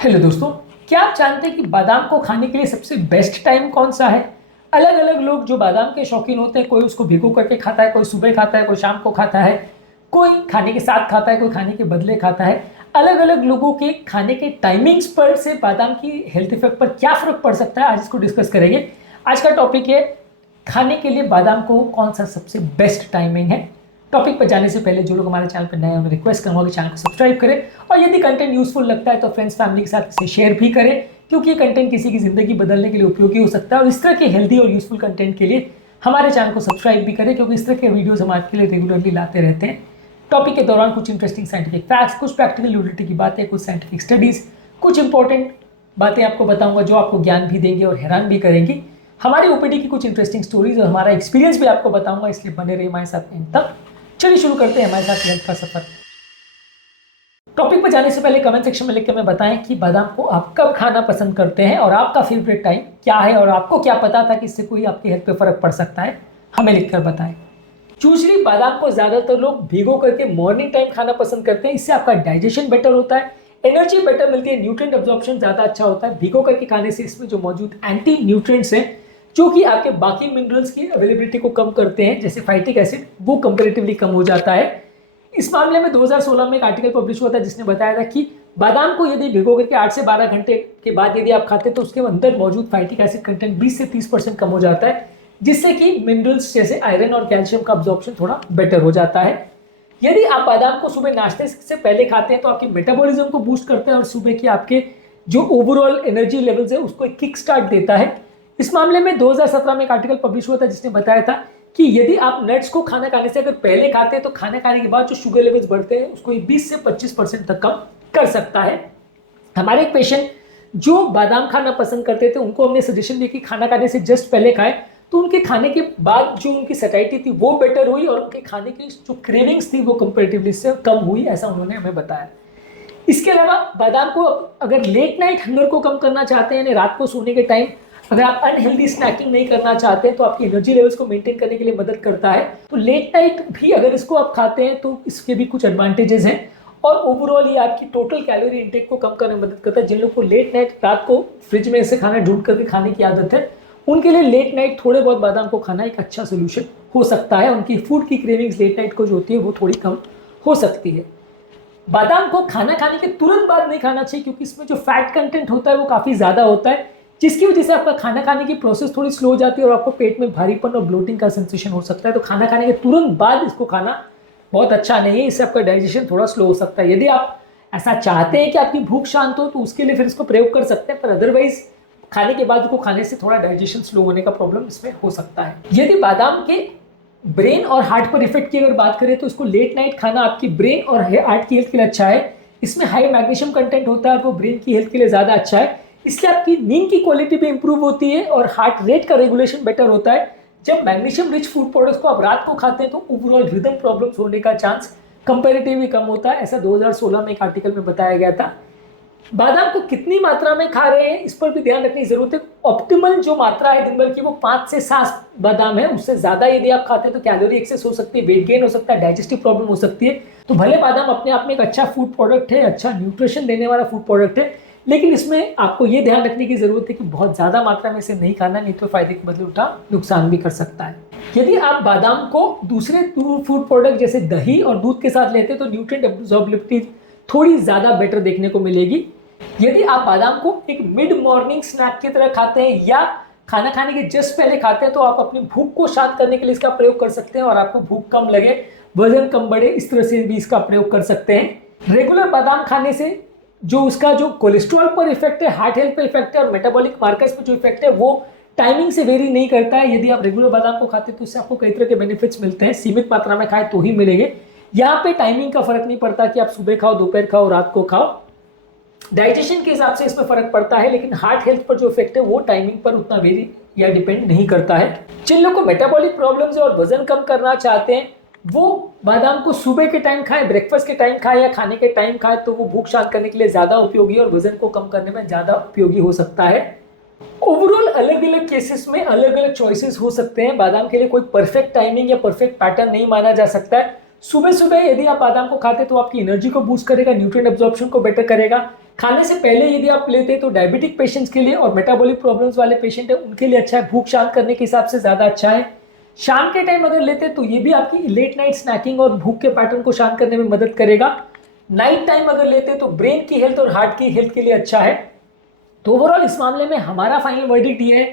Hello दोस्तों, क्या आप जानते हैं कि बादाम को खाने के लिए सबसे बेस्ट टाइम कौन सा है? अलग अलग लोग जो बादाम के शौकीन होते हैं, कोई उसको भिगो करके खाता है, कोई सुबह खाता है, कोई शाम को खाता है, कोई खाने के साथ खाता है, कोई खाने के बदले खाता है। अलग अलग लोगों के खाने के टाइमिंग्स पर से बादाम की हेल्थ इफेक्ट पर क्या फर्क पड़ सकता है, आज इसको डिस्कस करेंगे। आज का टॉपिक है खाने के लिए बादाम को कौन सा सबसे बेस्ट टाइमिंग है। टॉपिक पर जाने से पहले जो लोग हमारे चैनल पर नए हैं, मैं रिक्वेस्ट करूंगा कि चैनल को सब्सक्राइब करें और यदि कंटेंट यूजफुल लगता है तो फ्रेंड्स फैमिली के साथ इसे शेयर भी करें, क्योंकि ये कंटेंट किसी की ज़िंदगी बदलने के लिए उपयोगी हो सकता है। और इस तरह के हेल्दी और यूजफुल कंटेंट के लिए हमारे चैनल को सब्सक्राइब भी करें, क्योंकि इस तरह के वीडियोज़ हम आपके लिए रेगुलरली लाते रहते हैं। टॉपिक के दौरान कुछ इंटरेस्टिंग साइंटिफिक फैक्ट्स, कुछ प्रैक्टिकल यूटिलिटी की बातें, कुछ साइंटिफिक स्टडीज़, कुछ इंपॉर्टेंट बातें आपको बताऊंगा जो आपको ज्ञान भी देंगे और हैरान भी करेंगी। हमारे ओपीडी की कुछ इंटरेस्टिंग स्टोरीज और हमारा एक्सपीरियंस भी आपको बताऊंगा, इसलिए बने रहिए हमारे साथ एंड तक। चलिए शुरू करते हैं हमारे साथ हेल्थ का सफर। टॉपिक पर जाने से पहले कमेंट सेक्शन में लिख के हमें बताएं कि बादाम को आप कब खाना पसंद करते हैं और आपका फेवरेट टाइम क्या है, और आपको क्या पता था कि इससे कोई आपकी हेल्थ पे फर्क पड़ सकता है, हमें लिखकर बताएं। चूसरी बादाम को ज्यादातर लोग भिगो करके मॉर्निंग टाइम खाना पसंद करते हैं। इससे आपका डाइजेशन बेटर होता है, एनर्जी बेटर मिलती है, न्यूट्रिएंट एब्जॉर्प्शन ज्यादा अच्छा होता है। भिगो करके खाने से इसमें जो मौजूद एंटी न्यूट्रिएंट्स हैं जो कि आपके बाकी मिनरल्स की अवेलेबिलिटी को कम करते हैं, जैसे फाइटिक एसिड, वो कंपैरेटिवली कम हो जाता है। इस मामले में 2016 में एक आर्टिकल पब्लिश हुआ था जिसने बताया था कि बादाम को यदि भिगो करके 8 से 12 घंटे के बाद यदि आप खाते हैं तो उसके अंदर मौजूद फाइटिक एसिड कंटेंट 20 से 30% कम हो जाता है, जिससे कि मिनरल्स जैसे आयरन और कैल्शियम का अब्जॉर्प्शन थोड़ा बेटर हो जाता है। यदि आप बादाम को सुबह नाश्ते से पहले खाते हैं तो आपके मेटाबॉलिज्म को बूस्ट करते हैं और सुबह की आपके जो ओवरऑल एनर्जी लेवल्स है उसको एक किक स्टार्ट देता है। इस मामले में 2017 में एक आर्टिकल पब्लिश हुआ था जिसने बताया था कि यदि आप नट्स को खाना खाने से अगर पहले खाते हैं तो खाना खाने के बाद जो शुगर लेवल्स बढ़ते हैं उसको 20 से 25% तक कम कर सकता है। हमारे एक पेशेंट जो बादाम खाना पसंद करते थे उनको हमने सजेशन दिया कि खाना खाने से जस्ट पहले खाएं, तो उनके खाने के बाद जो उनकी सैटिस्फैक्टी थी वो बेटर हुई और उनके खाने की जो क्रेविंग्स थी वो कंपैरेटिवली से कम हुई, ऐसा उन्होंने हमें बताया। इसके अलावा बादाम को अगर लेट नाइट हंगर को कम करना चाहते हैं, यानी रात को सोने के टाइम अगर आप अनहेल्दी स्नैकिंग नहीं करना चाहते हैं तो आपकी एनर्जी लेवल्स को मेंटेन करने के लिए मदद करता है। तो लेट नाइट भी अगर इसको आप खाते हैं तो इसके भी कुछ एडवांटेजेस हैं और ओवरऑल ये आपकी टोटल कैलोरी इंटेक को कम करने में मदद करता है। जिन लोगों को लेट नाइट रात को फ्रिज में से खाना ढूंढ करके खाने की आदत है उनके लिए लेट नाइट थोड़े बहुत बादाम को खाना एक अच्छा सोल्यूशन हो सकता है। उनकी फूड की क्रेविंग्स लेट नाइट को जो होती है वो थोड़ी कम हो सकती है। बादाम को खाना खाने के तुरंत बाद नहीं खाना चाहिए, क्योंकि इसमें जो फैट कंटेंट होता है वो काफ़ी ज़्यादा होता है, जिसकी वजह से आपका खाना खाने की प्रोसेस थोड़ी स्लो हो जाती है और आपको पेट में भारीपन और ब्लोटिंग का सेंसेशन हो सकता है। तो खाना खाने के तुरंत बाद इसको खाना बहुत अच्छा नहीं है, इससे आपका डाइजेशन थोड़ा स्लो हो सकता है। यदि आप ऐसा चाहते हैं कि आपकी भूख शांत हो तो उसके लिए फिर इसको प्रयोग कर सकते हैं, पर अदरवाइज खाने के बाद इसको खाने से थोड़ा डाइजेशन स्लो होने का प्रॉब्लम इसमें हो सकता है। यदि बादाम के ब्रेन और हार्ट पर इफेक्ट की अगर बात करें तो इसको लेट नाइट खाना आपकी ब्रेन और हार्ट की हेल्थ के लिए अच्छा है। इसमें हाई मैग्नीशियम कंटेंट होता है और वो ब्रेन की हेल्थ के लिए ज़्यादा अच्छा है, इसलिए आपकी नींद की क्वालिटी भी इंप्रूव होती है और हार्ट रेट का रेगुलेशन बेटर होता है। जब मैग्नीशियम रिच फूड प्रोडक्ट्स को आप रात को खाते हैं तो ओवरऑल रिदम प्रॉब्लम्स होने का चांस कंपैरेटिवली कम होता है, ऐसा 2016 में एक आर्टिकल में बताया गया था। बादाम को कितनी मात्रा में खा रहे हैं इस पर भी ध्यान रखने की जरूरत है। ऑप्टिमल जो मात्रा है दिन भर की वो 5 से 7 बादाम है, उससे ज्यादा यदि आप खाते हैं तो कैलोरी एक्सेस हो सकती है, वेट गेन हो सकता है, डाइजेस्टिव प्रॉब्लम हो सकती है। तो भले बादाम अपने आप में एक अच्छा फूड प्रोडक्ट है, अच्छा न्यूट्रिशन देने वाला फूड प्रोडक्ट है, लेकिन इसमें आपको ये ध्यान रखने की जरूरत है कि बहुत ज्यादा मात्रा में इसे नहीं खाना, नहीं तो फायदे के बदले उल्टा नुकसान भी कर सकता है। यदि आप बादाम को दूसरे फूड प्रोडक्ट जैसे दही और दूध के साथ लेते हैं तो न्यूट्रिएंट एब्जॉर्बिलिटी थोड़ी ज्यादा बेटर देखने को मिलेगी। यदि आप बादाम को एक मिड मॉर्निंग स्नैक की तरह खाते हैं या खाना खाने के जस्ट पहले खाते हैं तो आप अपनी भूख को शांत करने के लिए इसका प्रयोग कर सकते हैं और आपको भूख कम लगे, वजन कम बढ़े, इस तरह से भी इसका प्रयोग कर सकते हैं। रेगुलर बादाम खाने से जो उसका जो कोलेस्ट्रॉल पर इफेक्ट है, हार्ट हेल्थ पर इफेक्ट है और मेटाबॉलिक मार्कर्स पर जो इफेक्ट है वो टाइमिंग से वेरी नहीं करता है। यदि आप रेगुलर बादाम को खाते हैं तो इससे आपको कई तरह के बेनिफिट्स मिलते हैं, सीमित मात्रा में खाएं तो ही मिलेंगे। यहाँ पे टाइमिंग का फर्क नहीं पड़ता कि आप सुबह खाओ, दोपहर खाओ, रात को खाओ, डाइजेशन के हिसाब से इसमें फर्क पड़ता है, लेकिन हार्ट हेल्थ पर जो इफेक्ट है वो टाइमिंग पर उतना वेरी या डिपेंड नहीं करता है। जिन लोगों को मेटाबॉलिक प्रॉब्लम्स और वजन कम करना चाहते हैं वो बादाम को सुबह के टाइम खाएं, ब्रेकफास्ट के टाइम खाएं या खाने के टाइम खाएं तो वो भूख शांत करने के लिए ज्यादा उपयोगी और वजन को कम करने में ज्यादा उपयोगी हो सकता है। ओवरऑल अलग अलग केसेस में अलग अलग चॉइसेस हो सकते हैं। बादाम के लिए कोई परफेक्ट टाइमिंग या परफेक्ट पैटर्न नहीं माना जा सकता है। सुबह सुबह यदि आप बादाम को खाते हैं तो आपकी एनर्जी को बूस्ट करेगा, न्यूट्रिएंट एब्जॉर्प्शन को बेटर करेगा। खाने से पहले यदि आप लेते हैं तो डायबिटिक पेशेंट्स के लिए और मेटाबॉलिक प्रॉब्लम्स वाले पेशेंट है उनके लिए अच्छा है, भूख शांत करने के हिसाब से ज़्यादा अच्छा है। शाम के टाइम अगर लेते हैं तो ये भी आपकी लेट नाइट स्नैकिंग और भूख के पैटर्न को शांत करने में मदद करेगा। नाइट टाइम अगर लेते हैं तो ब्रेन की हेल्थ और हार्ट की हेल्थ के लिए अच्छा है। तो ओवरऑल इस मामले में हमारा फाइनल वर्डिक्ट ये है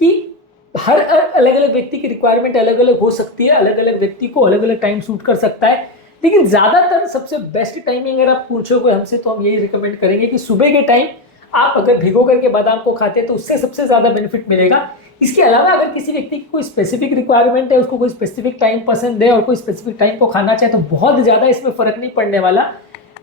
कि हर अलग अलग व्यक्ति की रिक्वायरमेंट अलग अलग हो सकती है, अलग अलग व्यक्ति को अलग अलग टाइम सूट कर सकता है, लेकिन ज़्यादातर सबसे बेस्ट टाइमिंग अगर आप पूछोगे हमसे तो हम यही रिकमेंड करेंगे कि सुबह के टाइम आप अगर भिगो करके बादाम को खाते हैं तो उससे सबसे ज़्यादा बेनिफिट मिलेगा। इसके अलावा अगर किसी व्यक्ति की कोई स्पेसिफिक रिक्वायरमेंट है, उसको कोई स्पेसिफिक टाइम पसंद है और कोई स्पेसिफिक टाइम को खाना चाहे तो बहुत ज़्यादा इसमें फ़र्क नहीं पड़ने वाला।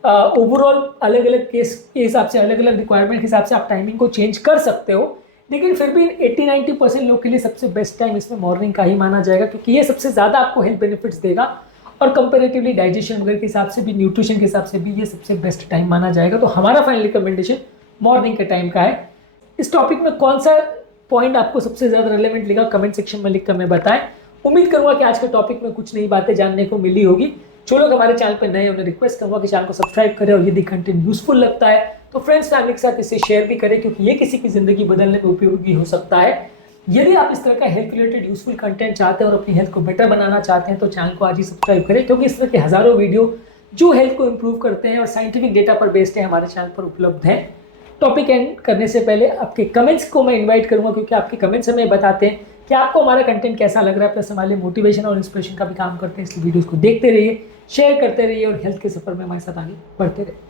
ओवरऑल अलग अलग केस के हिसाब से, अलग अलग रिक्वायरमेंट के हिसाब से आप टाइमिंग को चेंज कर सकते हो, लेकिन फिर भी 80-90% लोग के लिए सबसे बेस्ट टाइम इसमें मॉर्निंग का ही माना जाएगा, क्योंकि ये सबसे ज़्यादा आपको हेल्थ बेनिफिट्स देगा और कंपेरेटिवली डाइजेशन वगैरह के हिसाब से भी, न्यूट्रिशन के हिसाब से भी ये सबसे बेस्ट टाइम माना जाएगा। तो हमारा फाइनल रिकमेंडेशन मॉर्निंग के टाइम का है। इस टॉपिक में कौन सा पॉइंट आपको सबसे ज़्यादा रिलेवेंट लगा कमेंट सेक्शन में लिख कर मैं बताएं। उम्मीद करूंगा कि आज के टॉपिक में कुछ नई बातें जानने को मिली होगी। जो लोग हमारे चैनल पर नए हैं उन्हें रिक्वेस्ट करूंगा कि चैनल को सब्सक्राइब करें और यदि कंटेंट यूजफुल लगता है तो फ्रेंड्स फैमिली के साथ इसे शेयर भी करें, क्योंकि ये किसी की ज़िंदगी बदलने में उपयोगी हो सकता है। यदि आप इस तरह का हेल्थ रिलेटेड यूजफुल कंटेंट चाहते हैं और अपनी हेल्थ को बेटर बनाना चाहते हैं तो चैनल को आज ही सब्सक्राइब करें, क्योंकि इस तरह के हज़ारों वीडियो जो हेल्थ को इंप्रूव करते हैं और साइंटिफिक डेटा पर बेस्ड है हमारे चैनल पर उपलब्ध हैं। टॉपिक एंड करने से पहले आपके कमेंट्स को मैं इनवाइट करूंगा, क्योंकि आपके कमेंट्स हमें बताते हैं कि आपको हमारा कंटेंट कैसा लग रहा है, प्लस हमारे मोटिवेशन और इंस्पिरेशन का भी काम करते हैं। इसलिए वीडियोस को देखते रहिए, शेयर करते रहिए और हेल्थ के सफर में हमारे साथ आगे बढ़ते रहिए।